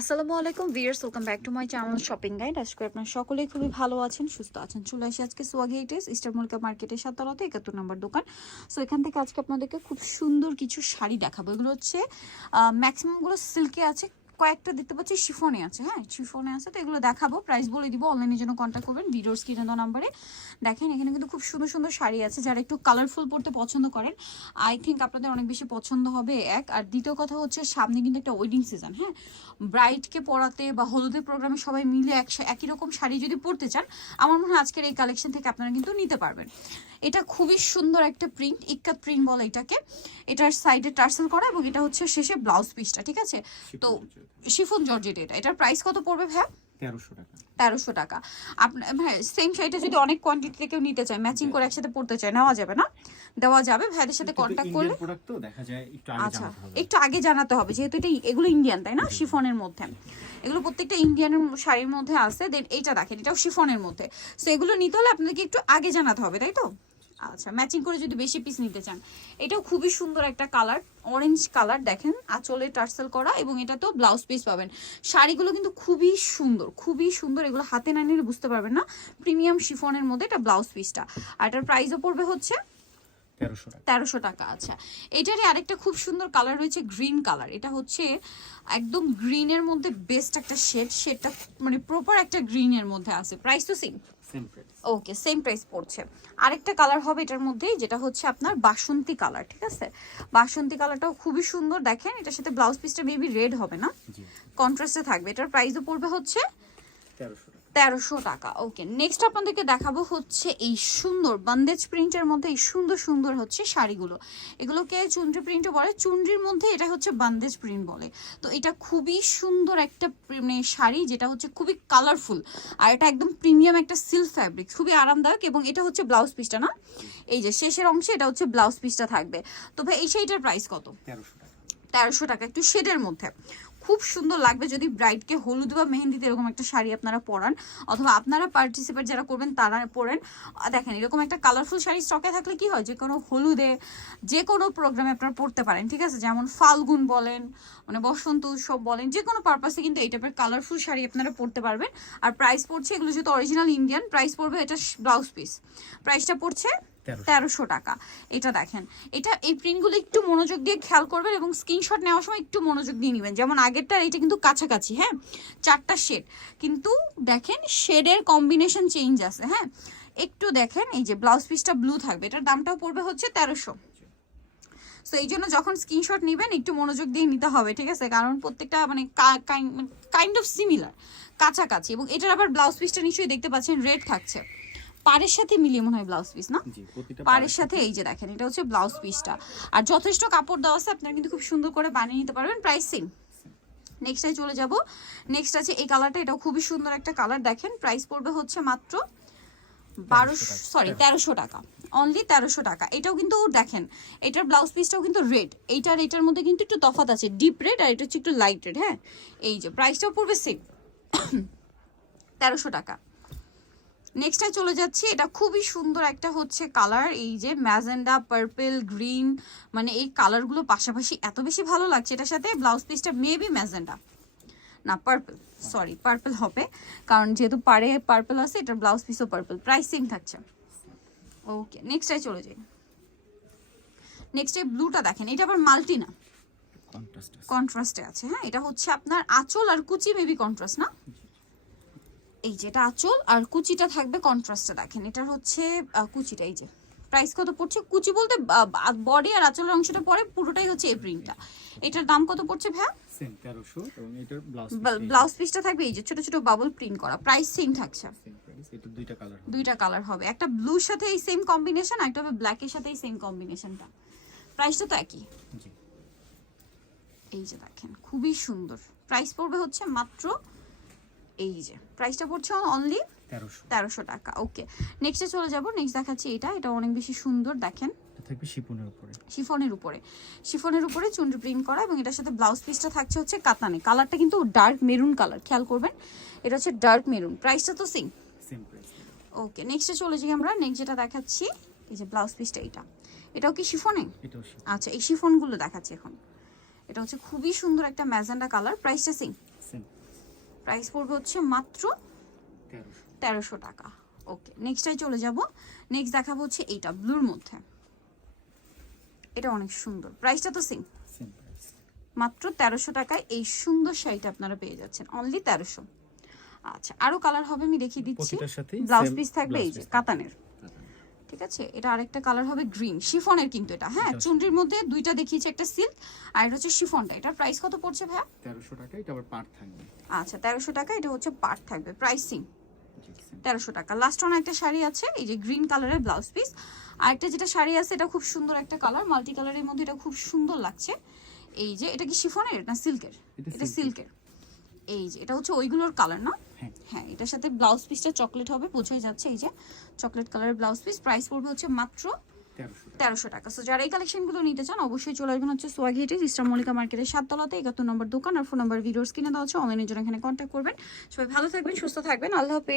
আসসালামু আলাইকুম viewers welcome back to my channel shopping guide. আজকে আপনার সকলেই খুবই ভালো আছেন, সুস্থ আছেন। চলে আসি আজকে সোয়াগি সোয়াগেটেস ইস্টার মুলকা মার্কেটের সাততলাতে একাত্তর নম্বর দোকান। সো এখান থেকে আজকে আপনাদেরকে খুব সুন্দর কিছু শাড়ি দেখাবো। এগুলো হচ্ছে ম্যাক্সিমামগুলো সিল্কে আছে কয়েকটা দেখতে পাচ্ছি, শিফনে আছে হ্যাঁ শিফনে আছে, তো এগুলো দেখাবো প্রাইস বলে দিব অনলাইনের জন্য কন্ট্যাক্ট করবেন ভিডিওর স্ক্রিনে দেওয়া নাম্বারে দেখেন, এখানে কিন্তু খুব সুন্দর সুন্দর শাড়ি আছে, যারা একটু কালারফুল পরতে পছন্দ করেন আই থিঙ্ক আপনাদের অনেক বেশি পছন্দ হবে এক। আর দ্বিতীয় কথা হচ্ছে, সামনে কিন্তু একটা ওয়েডিং সিজন হ্যাঁ ব্রাইডকে পরাতে বা হলুদের প্রোগ্রামে সবাই মিলে এক একই রকম শাড়ি যদি পরতে চান, আমার মনে হয় আজকের এই কালেকশন থেকে আপনারা কিন্তু নিতে পারবেন। এটা খুবই সুন্দর একটা প্রিন্ট ইক্কাত প্রিন্ট বলে এটাকে। এটার সাইডে টার্সেল করা এবং এটা হচ্ছে শেষে ব্লাউজ পিসটা ঠিক আছে? তো শিফন জর্জেট এটা এটার প্রাইস কত পড়বে ভ্যা তেরোশো টাকা। তেরোশো টাকা। আপনার হ্যাঁ সেম শাড়িটা যদি অনেক কোয়ান্টিটিতে কেউ নিতে চায় ম্যাচিং করে একসাথে পড়তে চায় নেওয়া যাবে না? দেওয়া যাবে। ভাইদের সাথে কন্ট্যাক্ট করলে আচ্ছা একটু আগে জানাতে হবে যেহেতু এটা এগুলো ইন্ডিয়ান তাই না? শিফনের মধ্যে। এগুলো প্রত্যেকটা ইন্ডিয়ানের শাড়ির মধ্যে আছে। দেন এইটা দেখেন এটাও শিফনের মধ্যে। সো এগুলো নিতে হলে আপনাদেরকে একটু আগে জানাতে হবে তাই তো? আচ্ছা ম্যাচিং করে যদি বেশি পিস নিতে চান। এটাও খুবই সুন্দর একটা কালার অরেঞ্জ কালার দেখেন আঁচলে টার্সেল করা এবং এটা তো ব্লাউজ পিস পাবেন। শাড়িগুলো কিন্তু খুবই সুন্দর খুবই সুন্দর এগুলো হাতে না নিলে বুঝতে পারবেন না। প্রিমিয়াম শিফনের মধ্যে এটা ব্লাউজ পিসটা আর এটার প্রাইসও পড়বে হচ্ছে তেরোশো টাকা। আচ্ছা। এটারই আরেকটা খুব সুন্দর কালার রয়েছে গ্রিন কালার এটা হচ্ছে একদম গ্রিনের মধ্যে বেস্ট একটা শেড শেডটা মানে প্রপার একটা গ্রিনের মধ্যে আছে। প্রাইস তো সেম ওকে সেম প্রাইস পড়ছে। আরেকটা কালার হবে এটার মধ্যে যেটা হচ্ছে আপনার বাসন্তী কালার ঠিক আছে? বাসন্তী কালারটাও খুবই সুন্দর দেখেন এটার সাথে ব্লাউজ পিসটা মেবি রেড হবে না। কন্ট্রাস্টে থাকবে। এটার প্রাইসও পড়বে হচ্ছে তেরোশো। তেরোশো টাকা। ওকে নেক্সট আপনাদেরকে দেখাবো হচ্ছে এই সুন্দর বন্দেজ প্রিন্টের মধ্যে এই সুন্দর সুন্দর হচ্ছে শাড়িগুলো। এগুলোকে চুনরি প্রিন্টও বলে চুনরির মধ্যে এটা হচ্ছে বন্দেজ প্রিন্ট বলে। তো এটা খুবই সুন্দর একটা মানে শাড়ি যেটা হচ্ছে খুবই কালারফুল আর এটা একদম প্রিমিয়াম একটা সিল্ক ফ্যাব্রিক খুবই আরামদায়ক এবং এটা হচ্ছে ব্লাউজ পিসটা না? এই যে শেষের অংশে এটা হচ্ছে ব্লাউজ পিসটা থাকবে। তো ভাই এই শাড়িটার প্রাইস কত? তেরোশো টাকা। তেরোশো টাকা একটু শেডের মধ্যে। খুব সুন্দর লাগবে যদি ব্রাইডকে হলুদ বা মেহেন্দিতে এরকম একটা শাড়ি আপনারা পরান, অথবা আপনারা পার্টিসিপেট যারা করবেন তারা পরেন। দেখেন, এরকম একটা কালারফুল শাড়ি স্টকে থাকলে কি হয়? যে কোনো হলুদে যে কোনো প্রোগ্রামে আপনারা পরতে পারেন, ঠিক আছে? যেমন ফাল্গুন বলেন মানে বসন্ত উৎসব বলেন যে কোনো পারপাসে কিন্তু এই টাইপের কালারফুল শাড়ি আপনারা পরতে পারবেন। আর প্রাইস পড়ছে, এগুলো যেহেতু অরিজিনাল ইন্ডিয়ান প্রাইস পড়বে এটা ব্লাউজ পিস প্রাইসটা পড়ছে তেরোশো। টাকা। এটা দেখেন। এটা এই প্রিন্টগুলো একটু মনোযোগ দিয়ে খেয়াল করবেন এবং স্ক্রিনশট নেওয়ার সময় একটু মনোযোগ দিয়ে নেবেন। যেমন আগেরটার এটা কিন্তু কাছাকাছি হ্যাঁ? চারটা শেড কিন্তু দেখেন শেডের কম্বিনেশন চেঞ্জ আছে হ্যাঁ? একটু দেখেন, এই যে ব্লাউজ পিসটা ব্লু থাকবে, এটার দামটাও পড়বে হচ্ছে তেরোশো। সো এই জন্য যখন স্ক্রিনশট নেবেন, একটু মনোযোগ দিয়ে নিতে হবে, ঠিক আছে? কারণ প্রত্যেকটা মানে কাইন্ড অফ সিমিলার কাছাকাছি। এবং এটার আবার ব্লাউজ পিসটা নিশ্চয়ই দেখতে পাচ্ছেন রেড থাকছে। পাড়ের সাথে মিলিয়ে মনে হয় ব্লাউজ পিস না? পাড়ের সাথে এই যে দেখেন এটা হচ্ছে ব্লাউজ পিসটা আর যথেষ্ট কাপড় দেওয়া আছে আপনারা কিন্তু খুব সুন্দর করে বানিয়ে নিতে পারবেন। প্রাইস সেম নেক্সটে চলে যাব। নেক্সট আছে এই কালারটা এটাও খুবই সুন্দর একটা কালার দেখেন প্রাইস পড়বে হচ্ছে মাত্র বারোশো সরি তেরোশো টাকা। অনলি তেরোশো টাকা। এটাও কিন্তু দেখেন এটার ব্লাউজ পিসটাও কিন্তু রেড এইটার এটার মধ্যে কিন্তু একটু তফাৎ আছে। ডিপ রেড আর এটা হচ্ছে একটু লাইট রেড হ্যাঁ? এই যে প্রাইসটাও পড়বে সেম তেরোশো টাকা। নেক্সটে চলে যাচ্ছি এটা খুবই সুন্দর একটা হচ্ছে কালার এই যে ম্যাজেন্ডা পার্পেল গ্রিন মানে এই কালারগুলো পাশাপাশি এত বেশি ভালো লাগছে এটার সাথে ব্লাউজ পিসটা মেবি ম্যাজেন্ডা। না পার্পল সরি পার্পল হবে কারণ যেহেতু পারে পার্পল আছে এটার ব্লাউজ পিসও পার্পল প্রাইস সেম থাকছে। ওকে নেক্সটে চলে যাই। নেক্সট এই ব্লুটা দেখেন এটা আবার মাল্টি না? কন্ট্রাস্টে আছে। হ্যাঁ এটা হচ্ছে আপনার আঁচল আর কুচি মেবি কন্ট্রাস্ট না? এই যেটা আঁচল আর কুচিটা থাকবে কন্ট্রাস্টে দেখেন এটা হচ্ছে কুচিটা এই যে। প্রাইস কত পড়ছে? কুচি বলতে বডি আর আঁচলের অংশটা পরে পুরোটাই হচ্ছে এই প্রিন্টটা এটার দাম কত পড়ছে ভ্যা ব্লাউজ পিসটা থাকবে এই যে ছোট ছোট বাবল প্রিন্ট করা। প্রাইস সেম থাকছে। এটা দুইটা কালার হবে। দুইটা কালার হবে। একটা ব্লুর সাথে এই সেম কম্বিনেশন আর একটা হবে ব্ল্যাকের সাথে এই সেম কম্বিনেশনটা প্রাইসটা তো একই। এই যে দেখেন খুবই সুন্দর। প্রাইস পড়বে হচ্ছে মাত্র এই যে প্রাইসটা পড়ছে অনলি তেরোশো। টাকা ওকে নেক্সটে চলে যাব নেক্সট দেখাচ্ছি এটা এটা অনেক বেশি সুন্দর দেখেন। থাকবে শিপনের উপরে। শিফনের উপরে। শিফনের উপরে চুনরি প্রিন্ট করা এবং এটার সাথে ব্লাউজ পিসটা থাকছে হচ্ছে কাতানে। কালারটা কিন্তু ডার্ক মেরুন কালার খেয়াল করবেন। এটা হচ্ছে ডার্ক মেরুন প্রাইসটা তো সেম ওকে নেক্সটে চলে যাই আমরা নেক্সট যেটা দেখাচ্ছি এই যে ব্লাউজ পিসটা এটা। এটাও কি শিফনে? আচ্ছা এই শিফনগুলো দেখাচ্ছি এখন। এটা হচ্ছে খুবই সুন্দর একটা ম্যাজেন্ডা কালার প্রাইসটা সেম প্রাইস পড়বে হচ্ছে মাত্র তেরোশো টাকা। ওকে নেক্সটটাই চলে যাব। নেক্সট দেখাবো হচ্ছে এইটা ব্লুর মধ্যে। এটা অনেক সুন্দর। প্রাইসটা তো সেম মাত্র তেরোশো টাকায় এই সুন্দর শাড়িটা আপনারা পেয়ে যাচ্ছেন। অনলি তেরোশো। আচ্ছা আরও কালার হবে আমি দেখিয়ে দিচ্ছি। ব্লাউজ পিস থাকবে এই যে কাতানের। ঠিক আছে? এটা আরেকটা কালার হবে গ্রিন শিফনের কিন্তু এটা হ্যাঁ? এটা- চুনরির মধ্যে দুইটা দেখিয়েছি একটা সিল্ক আর এটা হচ্ছে শিফনটা। এটার প্রাইস কত পড়ছে ভাইয়া? তেরোশো টাকা এটা আবার পার থাকবে। আচ্ছা তেরোশো টাকা এটা হচ্ছে পার্ট থাকবে। প্রাইসিং জি, same। তেরোশো টাকা। লাস্ট ওয়ান একটা শাড়ি আছে এই যে গ্রিন কালারের ব্লাউজ পিস আর একটা যেটা শাড়ি আছে এটা খুব সুন্দর একটা কালার মাল্টি কালারের মধ্যে এটা খুব সুন্দর লাগছে। এই যে এটা কি শিফনের না সিল্কের এটা সিল্কের এই যে এটা হচ্ছে ওইগুলোর কালার না? হ্যাঁ। এটার সাথে ব্লাউজ পিসটা চকলেট হবে বোঝাই যাচ্ছে এই যে চকলেট কালারের ব্লাউজ পিস প্রাইস পড়বে হচ্ছে মাত্র তেরোশো টাকা। সো যারা এই কালেকশনগুলো নিতে চান অবশ্যই চলে আসবেন হচ্ছে সোয়াঘেটে ইস্টার মল্লিকা মার্কেটের সাততলাতে একাত্তর নম্বর দোকান আর ফোন নাম্বার ভিডিওস কিনে দেওয়া হচ্ছে অনলাইনের জন্য এখানে কন্ট্যাক্ট করবেন। সবাই ভালো থাকবেন সুস্থ থাকবেন আল্লাহ হাফেজ।